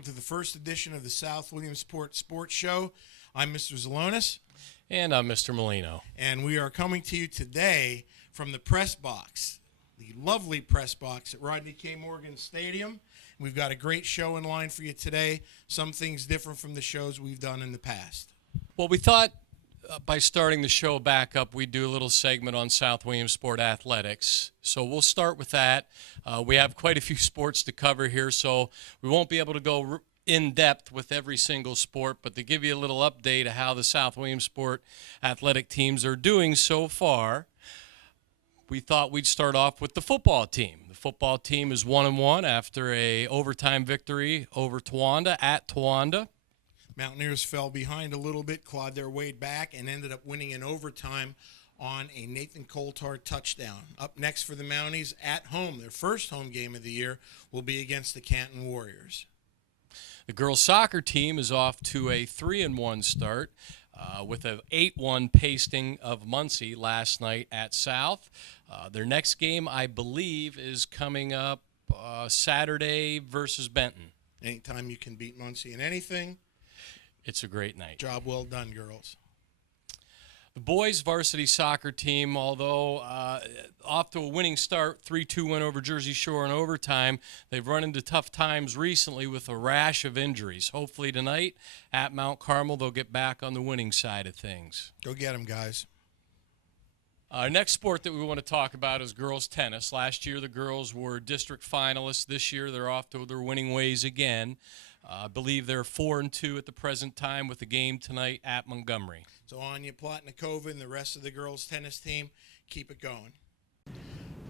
welcome to the first edition of the South Williamsport Sports Show. I'm Mr. Zalonis. And I'm Mr. Molino. And we are coming to you today from the press box, the lovely press box at Rodney K. Morgan Stadium. We've got a great show in line for you today, some things different from the shows we've done in the past. Well, we thought by starting the show back up, we'd do a little segment on South Williamsport athletics. So we'll start with that. We have quite a few sports to cover here, so we won't be able to go in depth with every single sport, but to give you a little update of how the South Williamsport athletic teams are doing so far, we thought we'd start off with the football team. The football team is 1-1 after a overtime victory over Towanda at Towanda. Mountaineers fell behind a little bit, clawed their way back, and ended up winning in overtime on a Nathan Coulthard touchdown. Up next for the Mounties at home, their first home game of the year, will be against the Canton Warriors. The girls soccer team is off to a 3-1 start with an 8-1 pasting of Muncie last night at South. Their next game, I believe, is coming up Saturday versus Benton. Anytime you can beat Muncie in anything, it's a great night. Job well done, girls. The boys varsity soccer team, although off to a winning start, 3-2 win over Jersey Shore in overtime, they've run into tough times recently with a rash of injuries. Hopefully tonight at Mount Carmel, they'll get back on the winning side of things. Go get them, guys. Our next sport that we want to talk about is girls tennis. Last year, the girls were district finalists. This year, they're off to their winning ways again. I believe they're 4-2 at the present time with the game tonight at Montgomery. So Anya Plotnikova and the rest of the girls' tennis team, keep it going.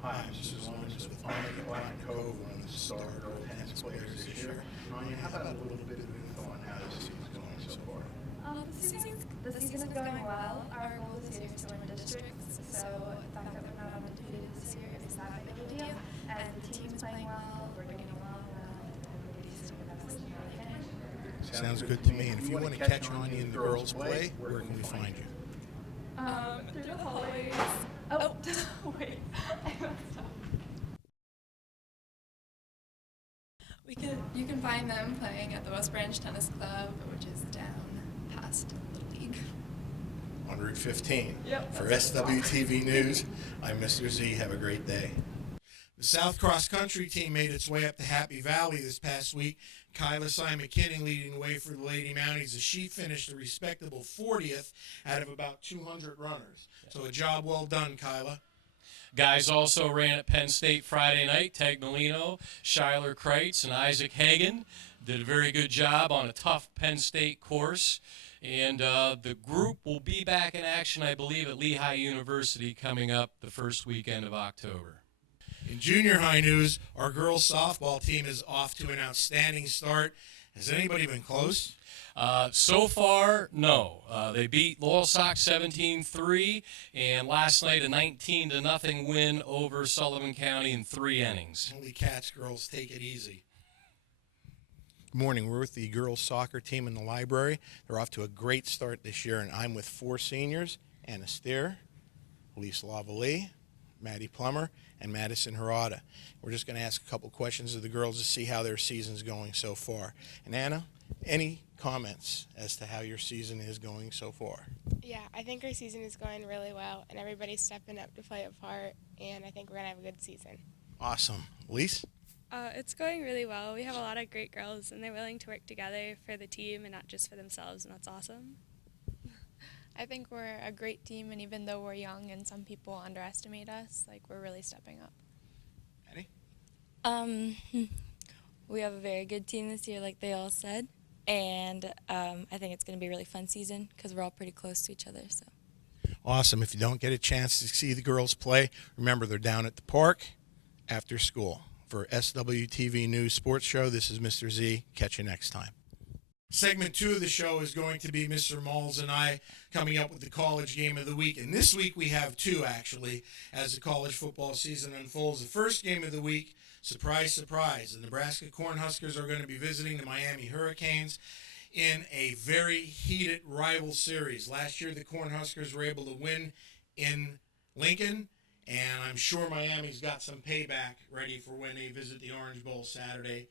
Hi, I'm Mr. Zalonis with Anya Plotnikova, one of the star girl tennis players this year. Anya, how about a little bit of info on how the season's going so far? The season is going well. Our goal this year is to win districts, so the fact that we're not undefeated this year is not a big deal. And the team is playing well, we're getting along well, and everybody's doing everything they can. Sounds good to me. And if you want to catch Anya and the girls play, where can we find you? Through the hallways. Oh, wait, I messed up. You can find them playing at the West Branch Tennis Club, which is down past Little League. On Route 15. Yep. For SWTV News, I'm Mr. Z. Have a great day. The South Cross Country team made its way up to Happy Valley this past week. Kyla Simon McKinnon leading the way for the Lady Mounties as she finished a respectable 40th out of about 200 runners. So a job well done, Kyla. Guys also ran at Penn State Friday night. Teg Molino, Schuyler Kreitz, and Isaac Hagan did a very good job on a tough Penn State course. And the group will be back in action, I believe, at Lehigh University coming up the first weekend of October. In junior high news, our girls softball team is off to an outstanding start. Has anybody been close? So far, no. They beat Loyalsock 17-3, and last night a 19-0 win over Sullivan County in 3 innings. Holy cats, girls, take it easy. Good morning. We're with the girls soccer team in the library. They're off to a great start this year, and I'm with 4 seniors, Anna Steer, Elise Lavallée, Maddie Plummer, and Madison Harada. We're just going to ask a couple questions of the girls to see how their season's going so far. And Anna, any comments as to how your season is going so far? Yeah, I think our season is going really well, and everybody's stepping up to play a part, and I think we're going to have a good season. Awesome. Elise? It's going really well. We have a lot of great girls, and they're willing to work together for the team and not just for themselves, and that's awesome. I think we're a great team, and even though we're young and some people underestimate us, we're really stepping up. Maddie? We have a very good team this year, like they all said, and I think it's going to be a really fun season because we're all pretty close to each other. So. Awesome. If you don't get a chance to see the girls play, remember they're down at the park after school. For SWTV News Sports Show, this is Mr. Z. Catch you next time. Segment 2 of the show is going to be Mr. Malls and I coming up with the college game of the week. And this week we have 2, actually, as the college football season unfolds. The first game of the week, surprise, surprise, the Nebraska Cornhuskers are going to be visiting the Miami Hurricanes in a very heated rival series. Last year the Cornhuskers were able to win in Lincoln, and I'm sure Miami's got some payback ready for when they visit the Orange Bowl Saturday.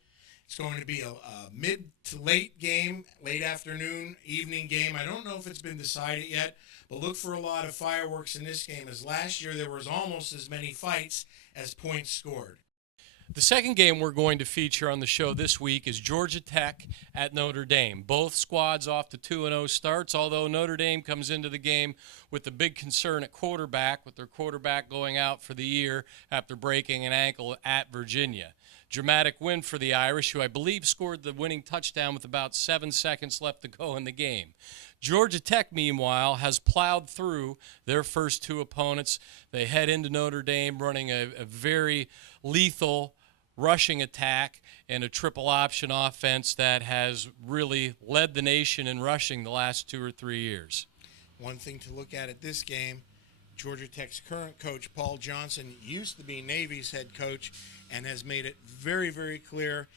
It's going to be a mid to late game, late afternoon, evening game. I don't know if it's been decided yet, but look for a lot of fireworks in this game, as last year there was almost as many fights as points scored. The second game we're going to feature on the show this week is Georgia Tech at Notre Dame. Both squads off to 2-0 starts, although Notre Dame comes into the game with the big concern at quarterback, with their quarterback going out for the year after breaking an ankle at Virginia. Dramatic win for the Irish, who I believe scored the winning touchdown with about 7 seconds left to go in the game. Georgia Tech, meanwhile, has plowed through their first two opponents. They head into Notre Dame running a very lethal rushing attack and a triple option offense that has really led the nation in rushing the last 2 or 3 years. One thing to look at this game, Georgia Tech's current coach, Paul Johnson, used to be Navy's head coach and has made it very, very clear,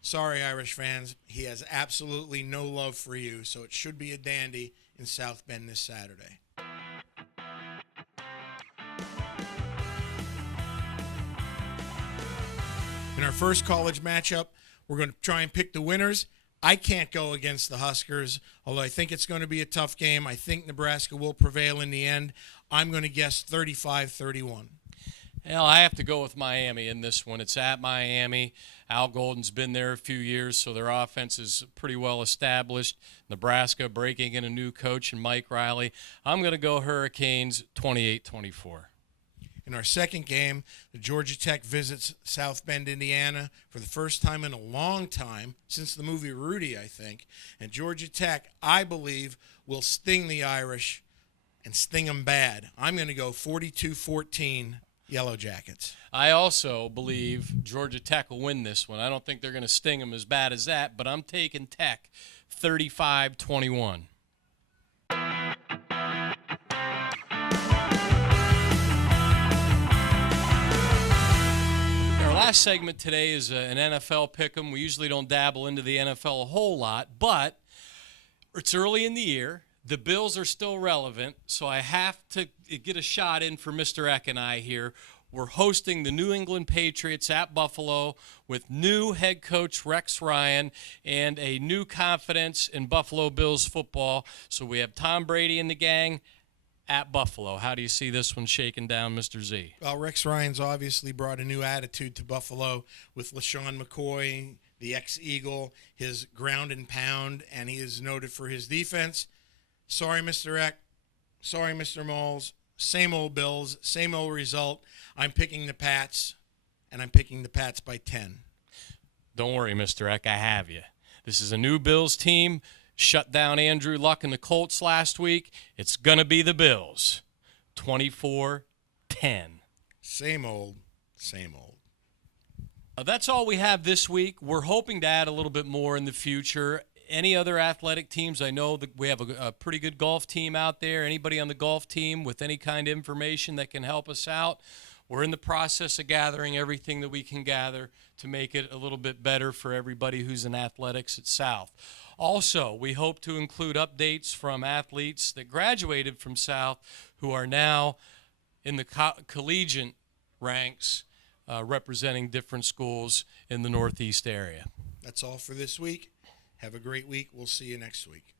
sorry, Irish fans, he has absolutely no love for you, so it should be a dandy in South Bend this Saturday. In our first college matchup, we're going to try and pick the winners. I can't go against the Huskers, although I think it's going to be a tough game. I think Nebraska will prevail in the end. I'm going to guess 35-31. Well, I have to go with Miami in this one. It's at Miami. Al Golden's been there a few years, so their offense is pretty well established. Nebraska breaking in a new coach and Mike Riley. I'm going to go Hurricanes 28-24. In our second game, the Georgia Tech visits South Bend, Indiana for the first time in a long time, since the movie Rudy, I think. And Georgia Tech, I believe, will sting the Irish and sting them bad. I'm going to go 42-14 Yellow Jackets. I also believe Georgia Tech will win this one. I don't think they're going to sting them as bad as that, but I'm taking Tech 35-21. Last segment today is an NFL pick'em. We usually don't dabble into the NFL a whole lot, but it's early in the year. The Bills are still relevant, so I have to get a shot in for Mr. Eck and I here. We're hosting the New England Patriots at Buffalo with new head coach Rex Ryan and a new confidence in Buffalo Bills football. So we have Tom Brady and the gang at Buffalo. How do you see this one shaking down, Mr. Z? Well, Rex Ryan's obviously brought a new attitude to Buffalo with LaShawn McCoy, the ex-Eagle, his ground and pound, and he is noted for his defense. Sorry, Mr. Eck. Sorry, Mr. Moles. Same old Bills, same old result. I'm picking the Pats, and I'm picking the Pats by 10. Don't worry, Mr. Eck, I have you. This is a new Bills team. Shut down Andrew Luck and the Colts last week. It's going to be the Bills. 24-10. Same old, same old. That's all we have this week. We're hoping to add a little bit more in the future. Any other athletic teams? I know that we have a pretty good golf team out there. Anybody on the golf team with any kind of information that can help us out? We're in the process of gathering everything that we can gather to make it a little bit better for everybody who's in athletics at South. Also, we hope to include updates from athletes that graduated from South who are now in the collegiate ranks representing different schools in the Northeast area. That's all for this week. Have a great week. We'll see you next week.